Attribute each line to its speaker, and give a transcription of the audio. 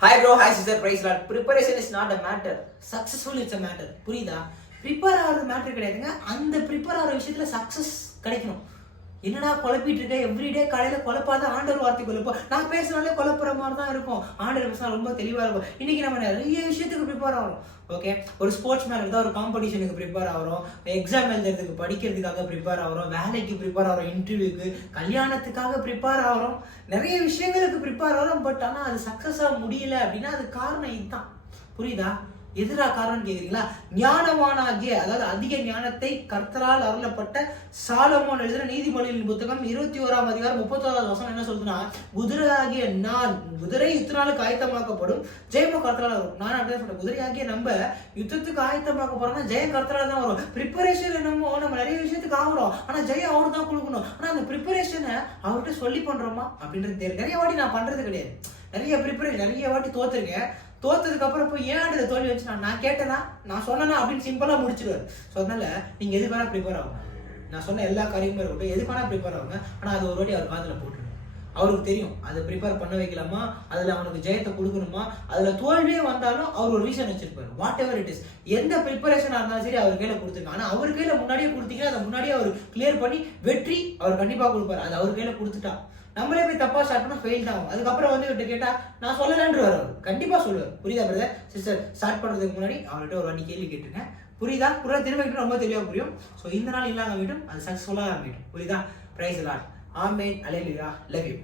Speaker 1: Hi bro hi sister prize lot preparation is not a matter successful it's a matter புரியுதா? Prepare ஆகிறது matter கிடையாதுங்க. அந்த prepare ஆகிற விஷயத்தில் சக்ஸஸ் கிடைக்கணும். என்னடா குழப்பிட்டு இருக்க? எவ்ரிடே காலையில குழப்பாத ஆண்டவர் வார்த்தை குழப்போ. நான் பேசினாலே குழப்புற மாதிரி தான் இருக்கும். ஆண்டவர் பேசினா ரொம்ப தெளிவா இருக்கும். இன்னைக்கு நம்ம நிறைய விஷயத்துக்கு ப்ரிப்பேர் ஆகும் ஓகே ஒரு ஸ்போர்ட்ஸ் மேன் இருந்தால் ஒரு காம்படிஷனுக்கு ப்ரிப்பேர் ஆகிறோம். எக்ஸாம் எழுதுறதுக்கு படிக்கிறதுக்காக ப்ரிப்பேர் ஆகிறோம். வேலைக்கு ப்ரிப்பேர் ஆகிறோம். இன்டர்வியூக்கு கல்யாணத்துக்காக ப்ரிப்பேர் ஆகிறோம். நிறைய விஷயங்களுக்கு ப்ரிப்பேர் ஆகிறோம். பட் ஆனால் அது சக்ஸஸாக முடியல அப்படின்னா அது காரணம் இதுதான். புரியுதா? எதிரா காரணம் கேக்குறீங்களா? ஞானவானாகிய அதாவது அதிக ஞானத்தை கர்த்தரால் அருளப்பட்ட சாலமோன் எழுதின நீதிமொழியின் புத்தகம் இருபத்தி ஓராம் அதிகாரம் முப்பத்தோராவது வசனம் என்ன சொல்லுதுன்னா குதிரையாகிய நான் குதிரை யுத்தனாலுக்கு ஆயத்தமாக்கப்படும் ஜெயமோ கர்த்தரால் வரும். நான் அப்படியே சொல்றேன். குதிரையாகிய நம்ம யுத்தத்துக்கு ஆயத்தமாக்க போறோம்னா ஜெயம் கர்த்தரால் தான் வரும். ப்ரிப்பரேஷன் என்னமோ நம்ம நிறைய விஷயத்துக்கு ஆகுறோம். ஆனா ஜெயம் அவரு தான் கொடுக்கணும். ஆனா அந்த ப்ரிப்பரேஷனை அவர்கிட்ட சொல்லி பண்றோமா? அப்படின்றது தெரியும் நிறைய வாட்டி நான் பண்றது கிடையாது. நிறைய ப்ரிப்பரேஷன் நிறைய வாட்டி தோத்துருங்க. தோத்ததுக்கு அப்புறம் போய் ஏன் தோல்வி வச்சு நான் நான் கேட்டேனா? நான் சொன்னேனா? அப்படின்னு சிம்பிளா முடிச்சிடுவார். ஸோ அதனால நீங்க எது வேணா ப்ரிப்பேர் ஆகும் நான் சொன்ன எல்லா காரியமும் இருக்கட்டும். எது வேணா ப்ரிப்பேர் ஆகுங்க ஆனா அது ஒரு வாட்டி அவர் காதில் போட்டுருங்க அவருக்கு தெரியும். அதை ப்ரிப்பேர் பண்ண வைக்கலாமா? அதுல அவனுக்கு ஜெயத்தை கொடுக்கணுமா? அதுல தோல்வியே வந்தாலும் அவர் ஒரு ரீசன் வச்சிருப்பாரு. வாட் எவர் இட் இஸ் எந்த ப்ரிப்பரேஷனா இருந்தாலும் சரி அவர் கையில கொடுத்துருங்க ஆனா அவர் கையில முன்னாடியே கொடுத்தீங்கன்னா அதை முன்னாடியே அவர் கிளியர் பண்ணி வெற்றி அவர் கண்டிப்பா கொடுப்பாரு. அது அவர் கையில கொடுத்துட்டா. நம்மளே போய் தப்பா ஸ்டார்ட் பண்ண ஃபெயில் தான் ஆகும். அதுக்கப்புறம் வந்து இவர்கிட்ட கேட்டா நான் சொல்லலன்று வரும் கண்டிப்பா சொல்லுவார். புரியுதா பிரதர் சிஸ்டர் ஸ்டார்ட் பண்றதுக்கு முன்னாடி அவர்கிட்ட ஒரு வாட்டி கேள்வி கேட்டிருக்கேன். புரியுதா? புரியுதா? திரும்ப ரொம்ப தெளிவா புரியும். ஸோ இந்த நாள் இல்லாம வீட்டும் அது சக்ஸஸ்ஃபுல்லாக ஆகிட்டும் புரியுதா? பிரைஸ் லாட் ஆமேன் அலையிலுயா லவ் யூ